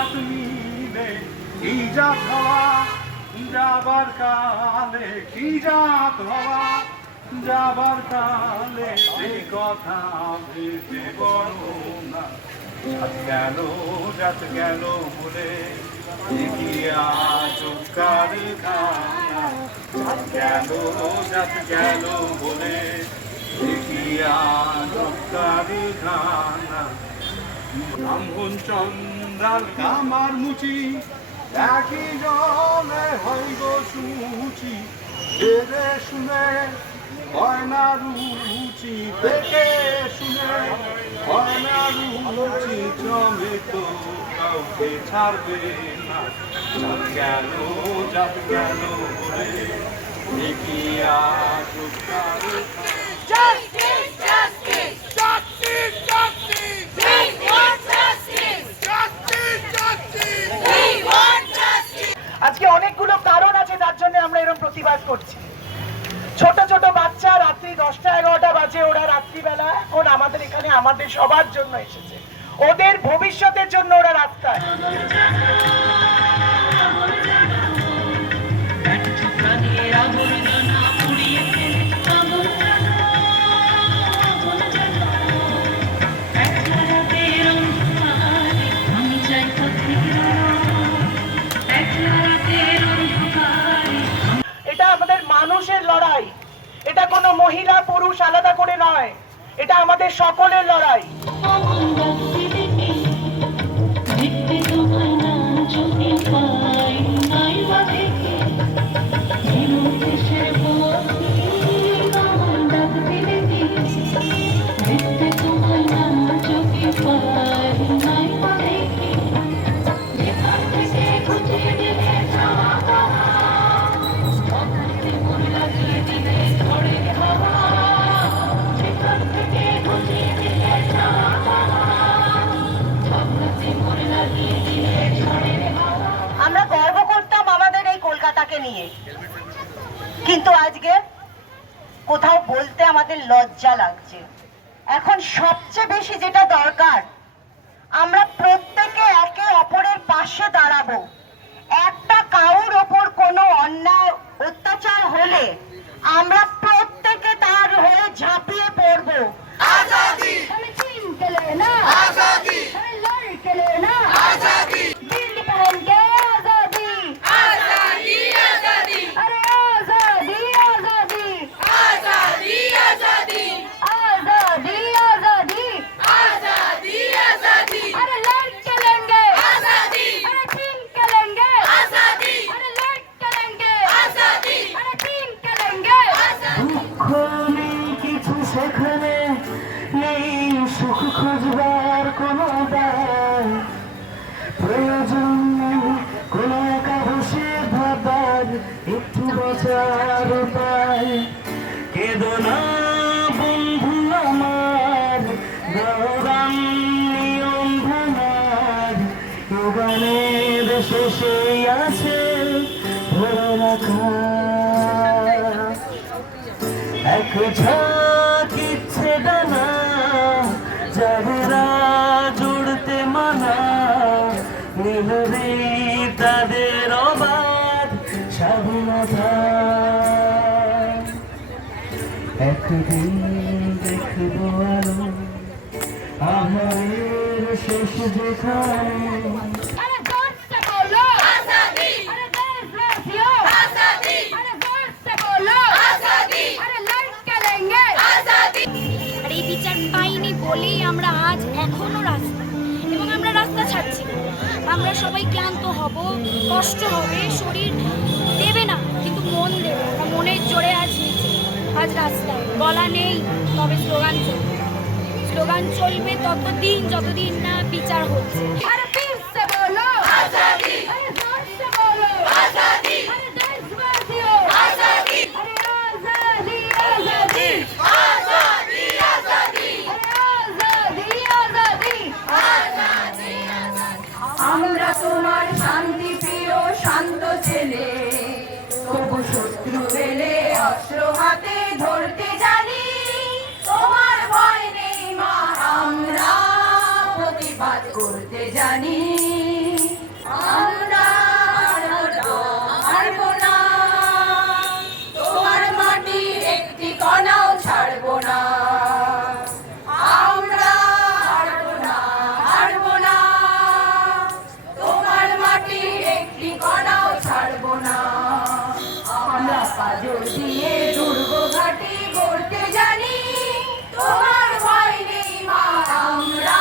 জাত মিলে কি জাত হওয়া যাবার কালে, কি জাত হওয়া যাবার কালে, সেই কথা ভেবে বড় না। জাত গেল জাত গেল বলে দেখিয়া চোখকার খানা, জাত গেল জাত গেল বলে দেখিয়া চোখকার খানা। ব্রাহ্মণ চন্দ্রাল কামার মুচি একই জলে হইব সুচি, দেখে শুনে হয় না রুচি, দেখে শুনে হয় না রুচি, জমে তো কাউকে ছাড়বে না। জাত গেল জাত গেল বলে দেখিয়া চোখকার আজকে অনেকগুলো কারণ আছে যার জন্য আমরা এরকম প্রতিবাদ করছি। ছোট ছোট বাচ্চা রাত্রি 10টা-11টা বাজে, ওরা রাত্রিবেলা এখন আমাদের এখানে আমাদের সবার জন্য এসেছে, ওদের ভবিষ্যতের জন্য ওরা রাস্তায়। এটা আমাদের মানুষের লড়াই, এটা কোনো মহিলা পুরুষ আলাদা করে নয়, এটা আমাদের সকলের লড়াই। আমরা গর্ব করতাম আমাদের এই কলকাতাকে নিয়ে, কিন্তু আজকে কোথাও বলতে আমাদের লজ্জা লাগছে। এখন সবচেয়ে বেশি যেটা দরকার, আমরা প্রত্যেকে একে অপরের পাশে দাঁড়াবো। একটা কারোর ওপর কোনো অন্যায় অত্যাচার হলে আমরা প্রত্যেকে তার হয়ে ঝাঁপিয়ে পড়বো। আজাদি চিনতে না, আজাদি লড়তে না, আজাদি দিল পহন কে আজাদি, আজাদি আজাদি, আরে আজাদি আজাদি, আজাদি আজাদি, আজাদি আজাদি, আজাদি আজাদি, আরে লড়তে লেंगे আজাদি, আরে চিনতে লেंगे আজাদি, আরে লড়তে লেंगे আজাদি, আরে চিনতে লেंगे আজাদি। দুঃখ নেই কিছু সেখানে, নেই সুখ খুঁজবার কোনো দায়, প্রয়োজন নেই কোনো একা বসে ভাবার, একটু বছর উপায়। কেঁদো না বন্ধু আমার, গান নিয়ম ভাঙার, গানের শেষেই আছে ধরে রাখা এক ঝাঁক ইচ্ছে ডানা, যারা জুড়তে মানা, নীলরে তাদের অবাধ স্বাধীনতা। একদিন দেখবো আলো আহারের শেষ যেখানে, বলেই আমরা আজ এখনো রাস্তা, এবং আমরা রাস্তা ছাড়ছি না। আমরা সবাই ক্লান্ত হব, কষ্ট হবে, শরীর দেবে না, কিন্তু মন দেবে। আমরা মনের জোরে আজ নিচে, আজ রাস্তায়। বলা নেই, তবে স্লোগান চলবে। স্লোগান চলবে ততদিন যতদিন না বিচার হচ্ছে। আমরা তোমার শান্তি প্রিয় শান্ত ছেলে, তবু শত্রু এলে অস্ত্র হাতে ধরতে জানি। তোমার ভয় নেই মা, আমরা প্রতিবাদ করতে জানি। আমরা হারবো না, তোমার মাটির একটি কণাও ছাড়বো না। আমরা হারবো না, তোমার মাটির একটি কণাও ছাড়বো না। আমরা পাজর দিয়ে দুর্গ ঘাটি গড়তে জানি, তোমার ভয় নেই মা, আমরা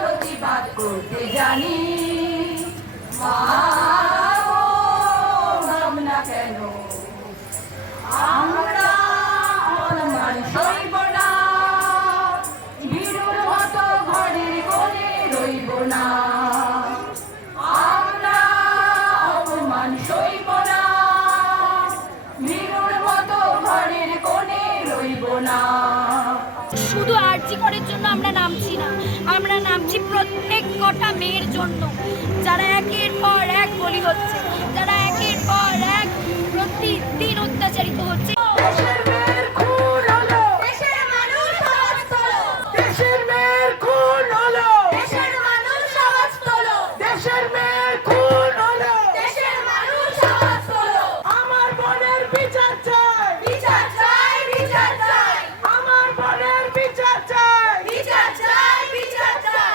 প্রতিবাদ করতে জানি। মা গো, ভাবনা কেন, আমরা অনমান সইব না, ভীরুর মতো ঘরের কোণে রইব না। আমরা অপমান সইব না, ভীরুর মতো ঘরের কোণে রইব না। শুধু আরজি করার জন্য আমরা নামছি না, আমরা নামছি প্রত্যেক কটা মেয়ের জন্য, যারা একের পর এক বলি হচ্ছে, যারা একের পর এক প্রতিদিন অত্যাচারিত হচ্ছে। দেশের মেয়ের খুন হলো, দেশের মানুষ আওয়াজ তোলো, দেশের মেয়ের খুন হলো, দেশের মানুষ আওয়াজ তোলো, দেশের মেয়ের খুন হলো। দেশের মানুষ আওয়াজ তোলো। আমার বোনের বিচার চাই, বিচার চাই, বিচার চাই, আমার বোনের বিচার চাই। বিচার চাই, বিচার চাই।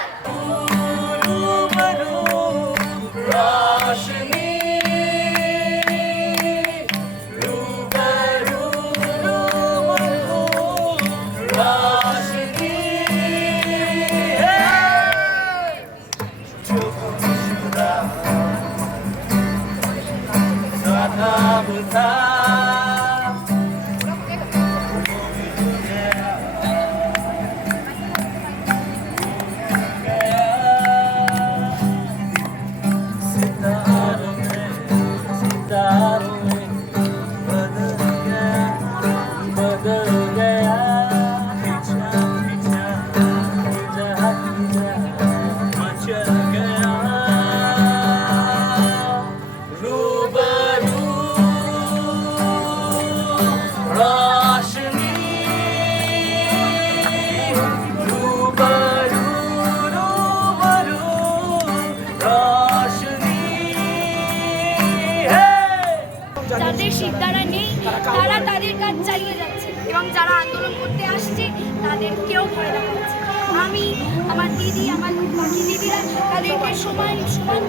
যাদের শিক্ষারা নেই তারা তাদের কাজ চালিয়ে যাচ্ছে, এবং যারা আন্দোলন করতে আসছে তাদেরকেও ভয় দেখাচ্ছে। আমি, আমার দিদি, আমার বাকি দিদিরা, তাদেরকে সমান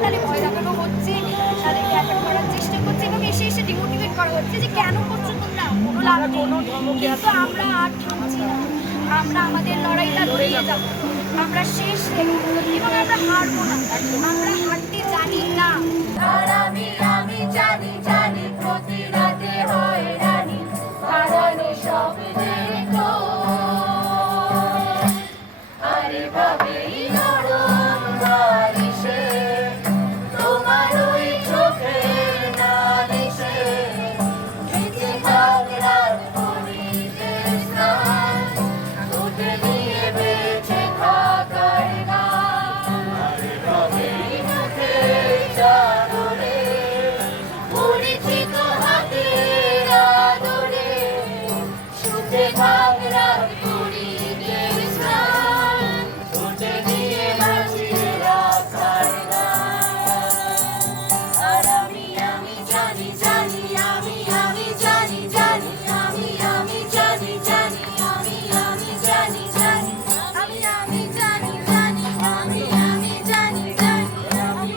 তালে ভয় দেখানো হচ্ছে, তাদেরকে অ্যাটাক করার চেষ্টা করছে, এবং এসে এসে ডিমোটিভেট করা হচ্ছে যে কেন করছো তোমরা, কোনো লাভ নেই। কিন্তু আমরা আর থামছি না, আমরা আমাদের লড়াইটা লড়িয়ে যাব, আমরা শেষ দেখব, এবং আমরা হারবো না, আমরা হারতে জানি না। আর আমি জানি, জানি প্রতি রাতে হয় রানী, হারানো সব দেখো। আরে ভাবেই নরম বালিশে, তোমার ওই চোখের নালিশে, বেঁচে থাক রাত করিতে স্নান, উঠে নিয়ে বেঁচে থাকার গান। আরে ভাবেই মুখের চাদরে, পরিচিত হাতের আদরে, সুখে থাক রাত করিতে স্নান, উঠে নিয়ে বাঁচিয়ে রাখার গান। আর আমি জানি, জানি, আমি জানি, জানি, আমি জানি, জানি, আমি জানি, জানি, আমি জানি, জানি, আমি জানি, জানি, আমি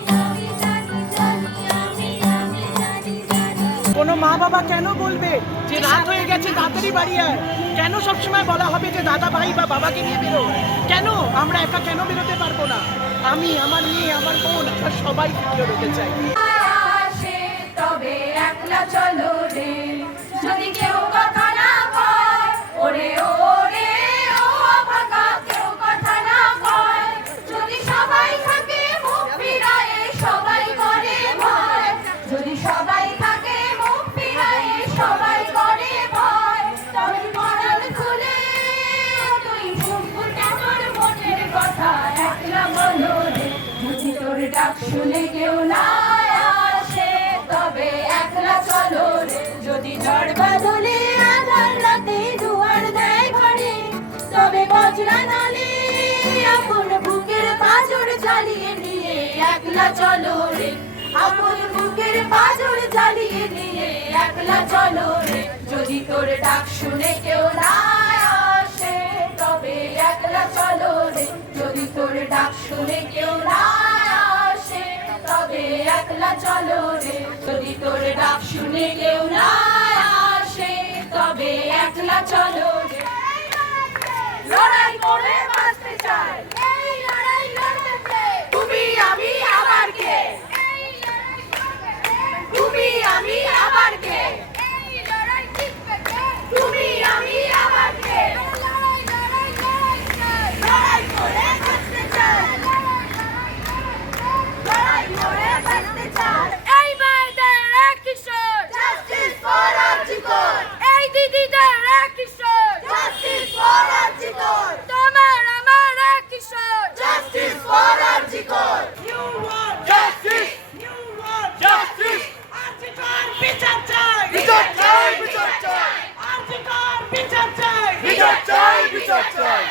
জানি, জানি, আমি জানি, জানি। কোনো মা বাবা কেন বলবে যে রাত হয়ে গেছে তাড়াতাড়ি বাড়ি আয়? কেন সবসময় বলা হবে যে দাদা ভাই বা বাবাকে নিয়ে বেরো? কেন আমরা একা কেন বেরোতে পারবো না? আমি, আমার মেয়ে, আমার বোন, আমরা সবাই বেরোতে চাই। আসে তবে একলা চলো রে, যদি কেউ কথা না কয়, ওরে ওরে ও ভাগা, কেউ কথা না কয়, যদি সবাই থাকে মুখ ফিরায়ে, সবাই করে ভয়, যদি সবাই থাকে মুখ ফিরায়ে, সবাই করে ভয়, তবে মরণ খুলে তুই মুখ ফুটে তোর মনের কথা একলা বলো রে, যদি তোর ডাক শুনে কেউ না আসে, তবে একলা চলো রে, যদি ঝড় বাদলে আধার রাতে দুয়ার দেয় ঘরে, তবে বজ্রা নালে আপন বুকের পাঁজর চালিয়ে নিয়ে একলা চলো রে আপন বুকের পাঁজর জ্বালিয়ে দিয়ে একলা চলো রে যদি তোর ডাক শুনে কেউ না আসে তবে একলা চলো রে যদি তোর ডাক শুনে কেউ না আসে তবে একলা চলো রে যদি তোর ডাক শুনে কেউ না আসে তবে একলা চলো রে লড়াই করে বাঁচতে চাই এই লড়াই লড়তে তুমি আমি আবার কে তুমি আমি আবার কে তুমি আমি আবার কে লড়াই করে বাঁচতে চাই লড়াই করে বাঁচতে চাই এই ভাইদের এক কিশোর জাস্টিস ফর আরজিকর এই দিদিদের এক কিশোর জাস্টিস ফর আরজিকর তোমার আমার এক কিশোর justice for RG Kar You want justice you want justice RG Kar বিচার চাই বিচার চাই বিচার চাই আরজিকর বিচার চাই বিচার চাই বিচার চাই